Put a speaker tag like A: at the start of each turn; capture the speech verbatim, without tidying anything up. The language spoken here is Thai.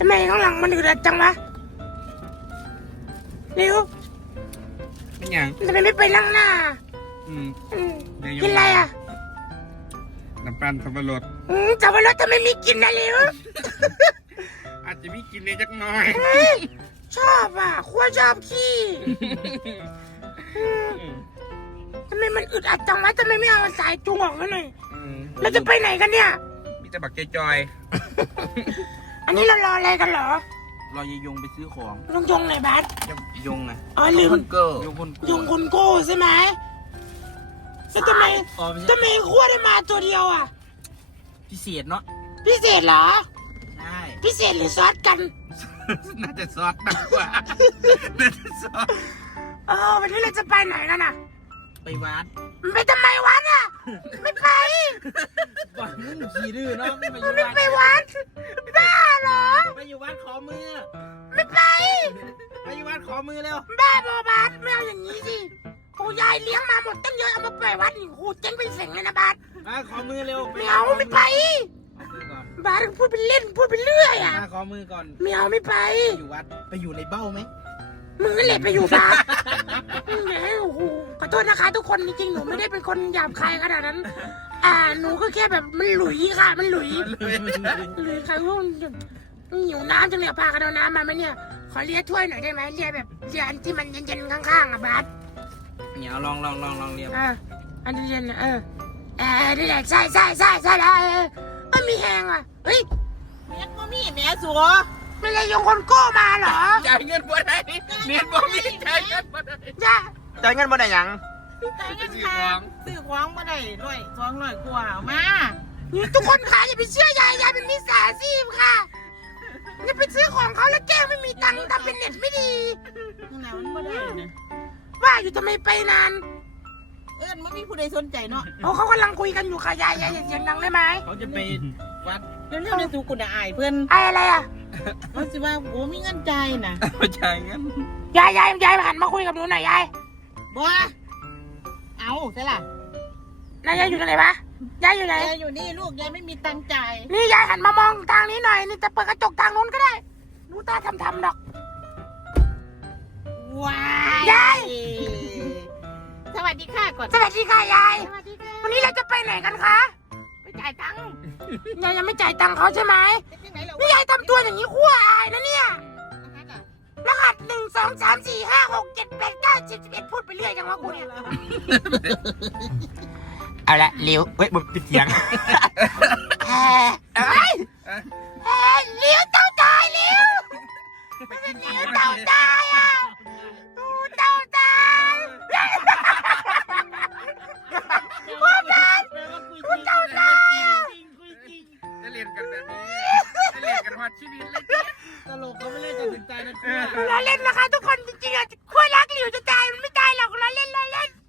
A: ทำไมข้างหลังมันอึดอัดจังวะเร็ว
B: ไม่ยัง
A: ทำไมไม่ไปนั่งหน้า
B: อืม
A: อืมกินอะไรอ่ะ
B: น้ำปั่นสับปะรด
A: อืมจับไปแล้วทำไมมีกินนะเร็ว
B: อาจจะมีกินในจักหน่อย
A: เฮ้ยชอบอ่ะขั้วชอบขี้อืมทำไมมันอึดอัดจังวะทำไมไม่เอาสายจูงออกมาหน่อย
B: อืม
A: เราจะไปไหนกันเนี่ย
B: มีแต่บักจอย
A: อันนี้เรารออะไรกันเหรอ
B: ๆรอยยงไปซื้อของ
A: ยงยงไหนบัส
B: ยงนะ
A: อ๋อลืม
B: คนเกิร์ยงคน
A: ยงคนโก้ใช่ไหมแล้วทำไม
B: อ๋อไม่ใช่
A: ทำไมขั้วได้มาตัวเดียวอ่ะ
B: พิเศษเนาะ
A: พิเศษเหรอ
B: ใช่
A: พิเศษหรือซอสกัน
B: น่าจะซอสมากกว่าน่าจะซอส
A: เออวันนี้เราจะไปไหนกันอ่ะ
B: ไปวัด
A: ไปทำไมวัดอ่ะ ไม่ไป
B: วัดมึงขี่ดื้อเนาะไม่ไปอยู่
A: ไม่
B: วัด
A: ไปวัด บ้าเหรอ
B: ไปอยู่วัดขอมือ
A: ไม่ไป
B: ไปอยู่วัดขอมือเร็ว
A: บ้าบอบัสไม่เอาอย่างนี้สิโอ้ยายเลี้ยงมาหมดตั้งเยอะเอามาปล่อยวัดนี่โอ้เจ๊งเป็นเสงเลยนะบัส
B: มาขอมือเร็ว
A: ไม่เอาไม่ไป
B: ขอมือก่อน
A: บัสพูดไปเล่นพูดไปเรื่อยอ่ะ
B: มาขอมือก่อน
A: ไม่เอาไม่ไป
B: อยู่วัดไปอยู่ในเบ้าไหม
A: มึงก็เลยไปอยู่บ้านแหมโอ้โหขอโทษนะคะ ทุกคนจริงๆหนูไม่ได้เป็นคนหยาบคายขนาดนั้น อ่าหนูก็แค่แบบมันหลุยค่ะ มันหลุยหลุยค่ะว่ามันหิวน้ำจังเลยพากันเอาน้ำมาไหมเนี่ย ขอเลียถ้วยหน่อยได้ไหมเลียแบบเลียอันที่มันเย็นๆข้างๆอ่ะบัส
B: เหนียวลองลองลองลองเรียบ
A: อ่ะอันเย็นๆน่ะเออเออนี่แหละใช่ใช่ใช่ใช่แล้วเออเออมีแหงอ่ะเฮ้ย
C: แม่ก็มีแม่สัว
A: ไม่เลยยงคนโก้มาเหรอ
B: จ่ายเงินบ่ได้เนียนบ่มีจ่ายเงินบ่ได้
A: จ้า
B: จ่ายเงินบ่ได้ยัง
C: แต่เงินค่ะซื้อของมาได้ร้อยสองร้อยกว่ามา
A: นี่ทุกคนค่ะอย่าไปเชื่อยายยายเป็นมิจฉาชีพค่ะอย่าไปซื้อของเขาแล้วแกล้งไม่มีตังค์ทำเป็นเน็ตไม่ดี
C: ข้างในมันไม่ได้นะ
A: ว่าอยู่ทำไมไปนาน
C: เอิ้นไม่มีผู้ใดสนใจเนาะ
A: โอ้เขากำลังคุยกันอยู่ค่ะยายยายอย่าเสียงดังได้ไหม
B: เขาจะไปวัด
C: เรื่องในสูกุณอายเพื่อน
A: ไอ้อะไรอ่ะ
C: เขาสิว่าโอ้มีเงินใจายนะ
B: จ่ายเงิน
A: ยายยายยายหันมาคุยกับหนูหน่อยยาย
C: บ่เอาใช่ล่ะ
A: นายยายอยู่ตรงไหนปะยายอยู่ไหน
C: ยายอยู่นี่ลูกยายไม่มีตังค์จ่าย
A: นี่ยายหันมามองทางนี้หน่อยนี่จะเปิดกระจกทางนู้นก็ได้หนูตาทำๆดอก
C: ว้าย
A: ยาย
C: สวัสดีค่ะก่อน
A: สวัสดีค่ะยาย
C: สวัสดีค่ะ
A: วันนี้เราจะไปไหนกันคะ
C: ไปจ่ายตังค์
A: ยายยังไม่จ่ายตังค์เขาใช่ไหม
C: เป็นที่ไหนเหรอ
A: นี่ยายทำตัวอย่างนี้ขั้วอายนะเนี่ย
C: นะคะอ่ะ
A: รหัสหนึ่งสองสามสี่ห้าหกเจ็ดแปดเก้าสิบสิบเอ็ดพูดไปเรื่อยจังวะกูเนี่ย เอาละเร็วเฮ้ยมันปิดเสียงแฮ่เอ้ยแฮ่เลี้ยวเต่าตายเร็วมันเป็นเลี้ยวเต่าตายอ่ะตูเต่าตายว่ามันกูเต่าตายอ่ะ
B: จะเรียนกันแบบนี้จะเรียนกันฮอดชีวิตเลย
C: ตลกเขาไม่เล่นจนถึงใจนะคุณ
A: เราเล่นนะคะทุกคนจริงๆอ่ะควรรักหลิวจะตายมันไม่ตายหรอกเราเล่นเราเล่น